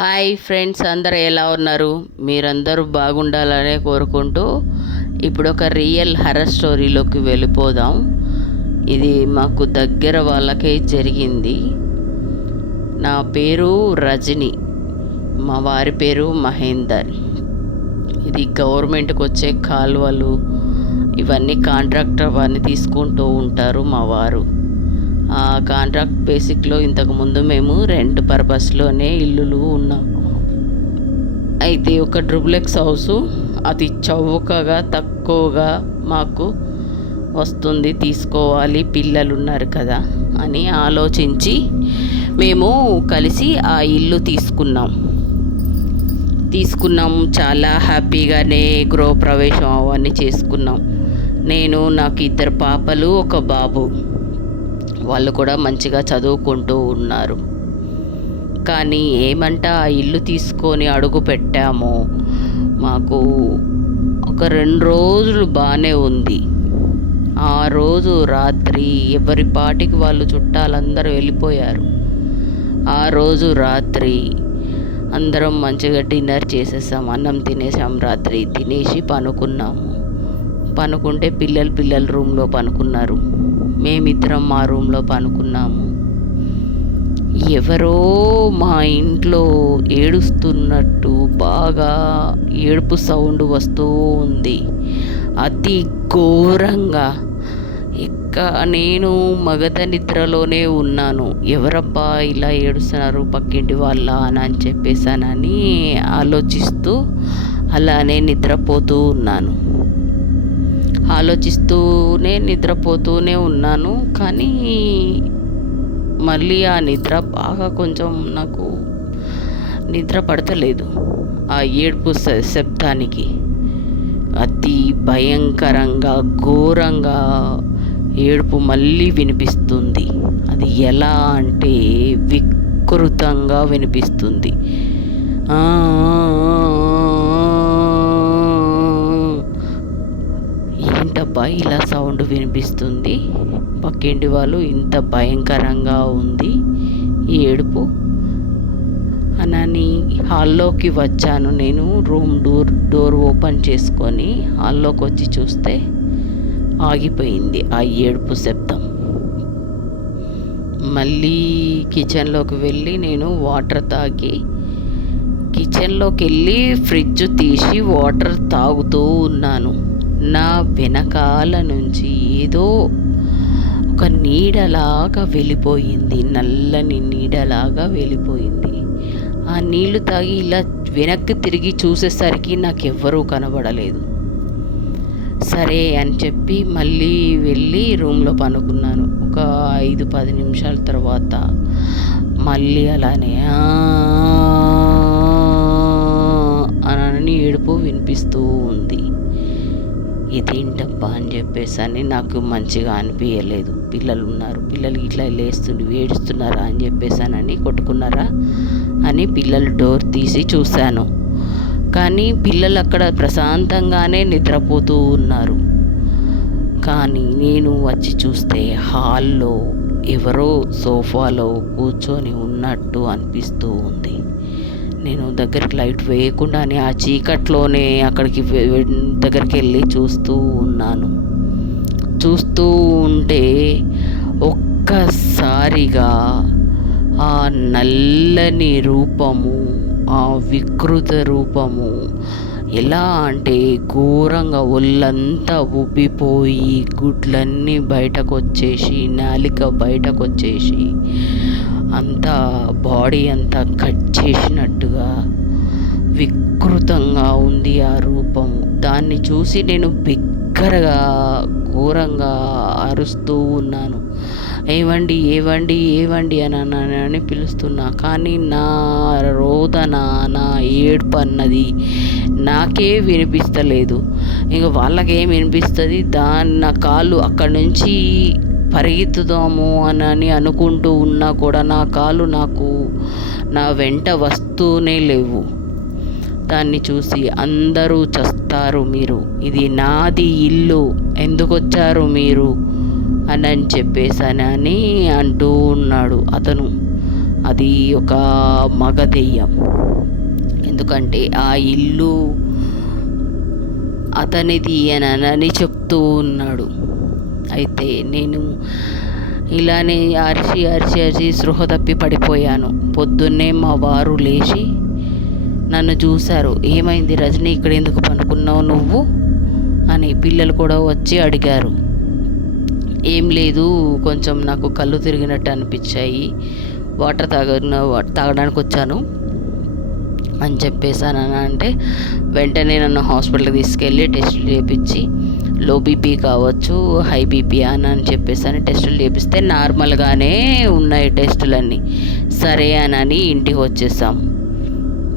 Hi friends అందరు ఎలా ఉన్నారు? మీరందరూ బాగుండాలనే కోరుకుంటూ ఇప్పుడు ఒక రియల్ హర్రర్ స్టోరీలోకి వెళ్ళిపోదాం. ఇది మాకు దగ్గర వాళ్ళకే జరిగింది. నా పేరు రజని. మా వారి పేరు మహేందర్. ఇది గవర్నమెంట్కి వచ్చే కాలువలు. ఇవన్నీ కాంట్రాక్టర్ వారిని తీసుకుంటూ ఉంటారు మా వారు. కాంట్రాక్ట్ బేసిక్లో ఇంతకుముందు మేము రెంట్ పర్పస్లోనే ఇల్లులు ఉన్నాం. అయితే ఒక ట్రిపులెక్స్ హౌస్ అది చౌకగా తక్కువగా మాకు వస్తుంది తీసుకోవాలి పిల్లలు ఉన్నారు కదా అని ఆలోచించి మేము కలిసి ఆ ఇల్లు తీసుకున్నాం. తీసుకున్నాం చాలా హ్యాపీగానే గృహప్రవేశం అవన్నీ చేసుకున్నాం. నేను నాకు ఇద్దరు పాపలు ఒక బాబు. వాళ్ళు కూడా మంచిగా చదువుకుంటూ ఉన్నారు. కానీ ఏమంట ఆ ఇల్లు తీసుకొని అడుగు పెట్టాము. మాకు ఒక రెండు రోజులు బాగానే ఉంది. ఆ రోజు రాత్రి ఎవరి పాటికి వాళ్ళు చుట్టాలందరూ వెళ్ళిపోయారు. ఆ రోజు రాత్రి అందరం మంచిగా డిన్నర్ చేసేసాం అన్నం తినేసాం రాత్రి. తినేసి పనుకున్నాము. పనుకుంటే పిల్లలు పిల్లల రూమ్లో పనుకున్నారు. మేమిద్దరం మా రూమ్లో పనుకున్నాము. ఎవరో మా ఇంట్లో ఏడుస్తున్నట్టు బాగా ఏడుపు సౌండ్ వస్తూ ఉంది. అతి ఘోరంగా. ఇక నేను మగధ నిద్రలోనే ఉన్నాను. ఎవరబ్బా ఇలా ఏడుస్తున్నారు పక్కింటి వాళ్ళ అని అని చెప్పేసానని ఆలోచిస్తూ అలానే నిద్రపోతూ ఉన్నాను. ఆలోచిస్తూనే నిద్రపోతూనే ఉన్నాను. కానీ మళ్ళీ ఆ నిద్ర బాగా కొంచెం నాకు నిద్ర పడతలేదు. ఆ ఏడుపు శ- శబ్దానికి అతి భయంకరంగా ఘోరంగా ఏడుపు మళ్ళీ వినిపిస్తుంది. అది ఎలా అంటే వికృతంగా వినిపిస్తుంది. ఆ, ఇలా సౌండ్ వినిపిస్తుంది. పక్కింటి వాళ్ళు ఇంత భయంకరంగా ఉంది. ఈ ఏడుపు. అనని హాల్లోకి వచ్చాను. నేను రూమ్ డోర్ డోర్ ఓపెన్ చేసుకొని హాల్లోకి వచ్చి చూస్తే ఆగిపోయింది ఆ ఏడుపు శబ్దం. మళ్ళీ కిచెన్లోకి వెళ్ళి నేను వాటర్ తాగి కిచెన్లోకి వెళ్ళి ఫ్రిడ్జ్ తీసి వాటర్ తాగుతూ ఉన్నాను. నా వెనకాల నుంచి ఏదో ఒక నీడలాగా వెళ్ళిపోయింది నల్లని నీడలాగా వెళ్ళిపోయింది. ఆ నీళ్ళు తాగి ఇలా వెనక్కి తిరిగి చూసేసరికి నాకెవ్వరూ కనబడలేదు. సరే అని చెప్పి మళ్ళీ వెళ్ళి రూమ్లో పనుకున్నాను. ఒక ఐదు పది నిమిషాల తర్వాత మళ్ళీ అలానే అని ఏడుపు వినిపిస్తూ ఉంది. ఇదేంటబ్బా అని చెప్పేసి అని నాకు మంచిగా అనిపించలేదు పిల్లలు ఉన్నారు పిల్లలు ఇట్లా లేస్తుండి ఏడుస్తున్నారా అని చెప్పేసానని కొట్టుకున్నారా అని పిల్లలు డోర్ తీసి చూశాను. కానీ పిల్లలు అక్కడ ప్రశాంతంగానే నిద్రపోతూ ఉన్నారు. కానీ నేను వచ్చి చూస్తే హాల్లో ఎవరో సోఫాలో కూర్చొని ఉన్నట్టు అనిపిస్తూ ఉంది. నేను దగ్గరికి లైట్ వేయకుండానే ఆ చీకట్లోనే అక్కడికి దగ్గరికి వెళ్ళి చూస్తూ ఉన్నాను. చూస్తూ ఉంటే ఒక్కసారిగా ఆ నల్లని రూపము ఆ వికృత రూపము ఎలా అంటే ఘోరంగా ఒళ్ళంతా ఉబ్బిపోయి గుడ్లన్నీ బయటకు వచ్చేసి నాలిక బయటకు వచ్చేసి అంతా బాడీ అంతా కట్ చేసినట్టుగా వికృతంగా ఉంది ఆ రూపము దాన్ని చూసి నేను బిగ్గరగా ఘోరంగా అరుస్తూ ఉన్నాను. ఏవండి ఏవండి ఏవండి అని అని పిలుస్తున్నా. కానీ నా రోదన నా ఏడుపు అన్నది నాకే వినిపిస్తలేదు. ఇంక వాళ్ళకేం వినిపిస్తుంది? దాని నా కాళ్ళు అక్కడి నుంచి పరిగెత్తుదాము అని అని అనుకుంటూ ఉన్నా కూడా నా కాలు నాకు నా వెంట వస్తూనే లేవు. దాన్ని చూసి అందరూ చస్తారు మీరు. ఇది నాది ఇల్లు. ఎందుకు వచ్చారు మీరు? అని అని చెప్పేసానని అంటూ ఉన్నాడు అతను. అది ఒక మగ దెయ్యం. ఎందుకంటే ఆ ఇల్లు అతనిది అని చెప్తూ ఉన్నాడు. అయితే నేను ఇలానే అరిచి అరిచి అరిచి సృహ తప్పి పడిపోయాను. పొద్దున్నే మా వారు లేచి నన్ను చూశారు. ఏమైంది రజని ఇక్కడ ఎందుకు పనుకున్నావు నువ్వు? అని పిల్లలు కూడా వచ్చి అడిగారు. ఏం లేదు కొంచెం నాకు కళ్ళు తిరిగినట్టు అనిపించాయి. వాటర్ తాగిన తాగడానికి వచ్చాను. అని చెప్పేసాను అంటే వెంటనే నన్ను హాస్పిటల్కి తీసుకెళ్ళి టెస్టులు చేయించి లో బీపీ కావచ్చు హై బీపీ అని అని చెప్పేసి టెస్టులు చేపిస్తే నార్మల్గానే ఉన్నాయి టెస్టులన్నీ. సరే అని ఇంటికి వచ్చేసాం.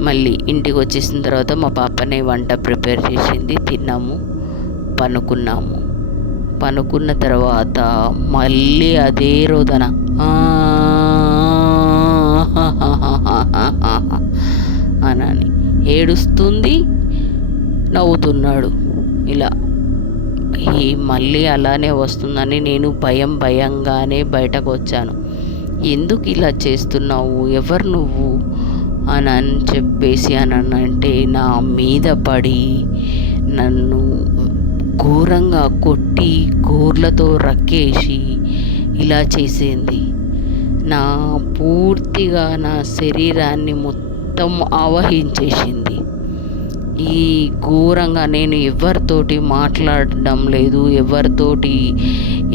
మళ్ళీ ఇంటికి వచ్చేసిన తర్వాత మా పాపనే వంట ప్రిపేర్ చేసింది తిన్నాము పనుకున్నాము. పనుకున్న తర్వాత మళ్ళీ అదే రోదన. అనని ఏడుస్తుంది నవ్వుతున్నాడు. ఇలా ఈ మళ్ళీ అలానే వస్తుందని నేను భయం భయంగానే బయటకు వచ్చాను ఎందుకు ఇలా చేస్తున్నావు? ఎవరు నువ్వు? అని అని చెప్పేసి అని అంటే నా మీద పడి నన్ను ఘోరంగా కొట్టి గోర్లతో రక్కేసి ఇలా చేసింది. నా పూర్తిగా నా శరీరాన్ని మొత్తం ఆవహించేసింది. ఈ ఘోరంగా నేను ఎవరితోటి మాట్లాడడం లేదు ఎవరితోటి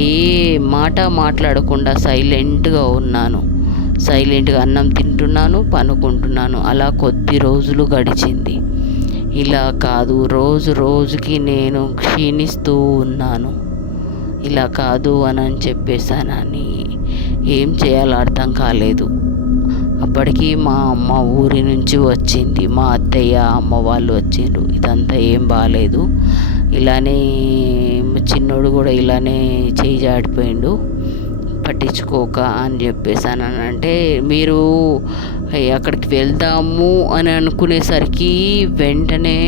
ఏ మాట మాట్లాడకుండా సైలెంట్గా ఉన్నాను. సైలెంట్గా అన్నం తింటున్నాను పనుకుంటున్నాను. అలా కొద్ది రోజులు గడిచింది. ఇలా కాదు రోజు రోజుకి నేను క్షీణిస్తూ ఉన్నాను. ఇలా కాదు అని. చెప్పేసానని ఏం చేయాలో అర్థం కాలేదు. అప్పటికి మా అమ్మ ఊరి నుంచి వచ్చింది. మా అత్తయ్య అమ్మ వాళ్ళు వచ్చిండ్రు. ఇదంతా ఏం బాగాలేదు ఇలానే చిన్నోడు కూడా ఇలానే చేయి జాడిపోయిండు పట్టించుకోక అని చెప్పేసాను అంటే మీరు అక్కడికి వెళ్దాము అని అనుకునేసరికి వెంటనే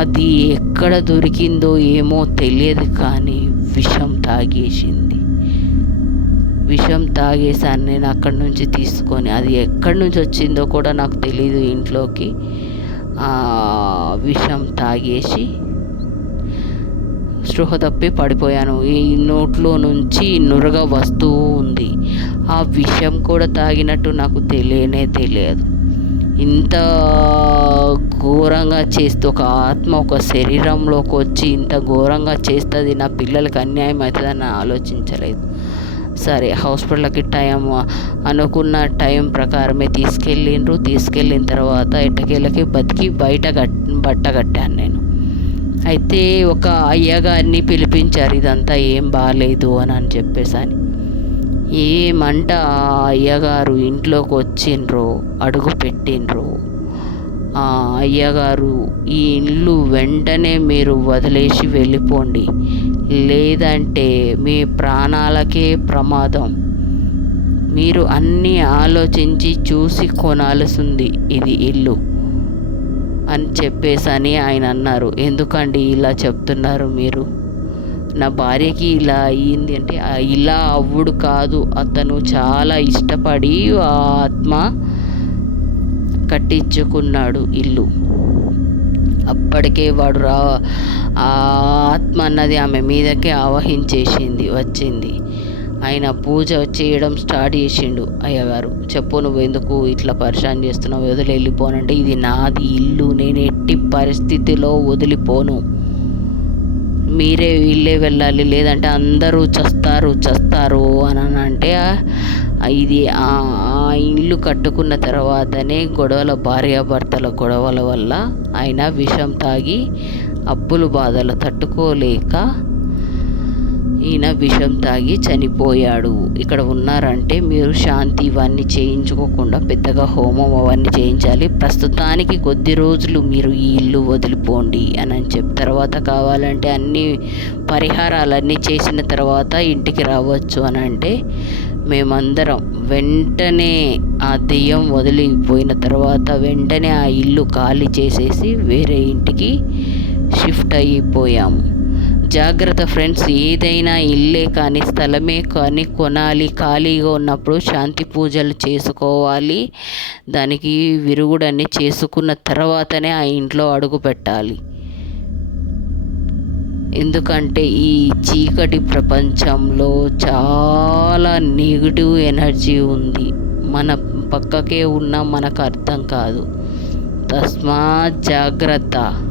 అది ఎక్కడ దొరికిందో ఏమో తెలియదు కానీ విషం తాగేసింది. విషం తాగేసాను నేను అక్కడి నుంచి తీసుకొని. అది ఎక్కడి నుంచి వచ్చిందో కూడా నాకు తెలియదు ఇంట్లోకి. విషం తాగేసి స్పృహ తప్పి పడిపోయాను. ఈ నోట్లో నుంచి నురగ వస్తూ ఉంది. ఆ విషం కూడా తాగినట్టు నాకు తెలియనే తెలియదు. ఇంత ఘోరంగా చేస్తూ ఒక ఆత్మ ఒక శరీరంలోకి వచ్చి ఇంత ఘోరంగా చేస్తుంది నా పిల్లలకి అన్యాయం అవుతుందని ఆలోచించలేదు. సరే హాస్పిటల్కి టైం అనుకున్న టైం ప్రకారమే తీసుకెళ్ళిండ్రు. తీసుకెళ్ళిన తర్వాత ఎట్టకేళ్ళకి బతికి బయట కట్ బట్ట కట్టాను నేను. అయితే ఒక అయ్యగారిని పిలిపించారు ఇదంతా ఏం బాగాలేదు అని అని చెప్పేసి అని ఏమంట ఆ అయ్యగారు ఇంట్లోకి వచ్చిండ్రో అడుగు పెట్టిండ్రో? ఆ అయ్యగారు ఈ ఇల్లు వెంటనే మీరు వదిలేసి వెళ్ళిపోండి. లేదంటే మీ ప్రాణాలకే ప్రమాదం. మీరు అన్నీ ఆలోచించి చూసి కొనాల్సింది ఇది ఇల్లు అని చెప్పేసని ఆయన అన్నారు. ఎందుకండి ఇలా చెప్తున్నారు మీరు? నా భార్యకి ఇలా అయ్యింది అంటే ఇలా అవ్వుడు కాదు. అతను చాలా ఇష్టపడి ఆ ఆత్మ కట్టించుకున్నాడు ఇల్లు. అప్పటికే వాడు రా ఆ ఆత్మ అన్నది ఆమె మీదకే ఆవహించేసింది వచ్చింది. ఆయన పూజ చేయడం స్టార్ట్ చేసిండు అయ్యగారు. చెప్పు నువ్వు ఎందుకు ఇట్లా పరిశాన్ చేస్తున్నావు వదిలి వెళ్ళిపోనంటే ఇది నాది ఇల్లు నేను ఎట్టి పరిస్థితిలో వదిలిపోను. మీరే వీళ్ళే వెళ్ళాలి లేదంటే అందరూ చస్తారు చస్తారు అని అంటే ఇది ఆ ఇల్లు కట్టుకున్న తర్వాతనే గొడవల భార్యాభర్తల గొడవల వల్ల ఆయన విషం తాగి అప్పులు బాధలు తట్టుకోలేక ఈయన విషం తాగి చనిపోయాడు. ఇక్కడ ఉన్నారంటే మీరు శాంతి ఇవన్నీ చేయించుకోకుండా పెద్దగా హోమం అవన్నీ చేయించాలి. ప్రస్తుతానికి కొద్ది రోజులు మీరు ఈ ఇల్లు వదిలిపోండి అని అని చెప్పి. తర్వాత కావాలంటే అన్ని పరిహారాలన్నీ చేసిన తర్వాత ఇంటికి రావచ్చు అని అంటే మేమందరం వెంటనే ఆ దెయ్యం వదిలిపోయిన తర్వాత వెంటనే ఆ ఇల్లు ఖాళీ చేసేసి వేరే ఇంటికి షిఫ్ట్ అయిపోయాము. జాగ్రత్త ఫ్రెండ్స్ ఏదైనా ఇల్లే కానీ స్థలమే కానీ కొనాలి. ఖాళీగా ఉన్నప్పుడు శాంతి పూజలు చేసుకోవాలి. దానికి విరుగుడన్ని చేసుకున్న తర్వాతనే ఆ ఇంట్లో అడుగు పెట్టాలి. ఎందుకంటే ఈ చీకటి ప్రపంచంలో చాలా నెగిటివ్ ఎనర్జీ ఉంది. మన పక్కకే ఉన్న మనకు అర్థం కాదు. తస్మాత్ జాగ్రత్త.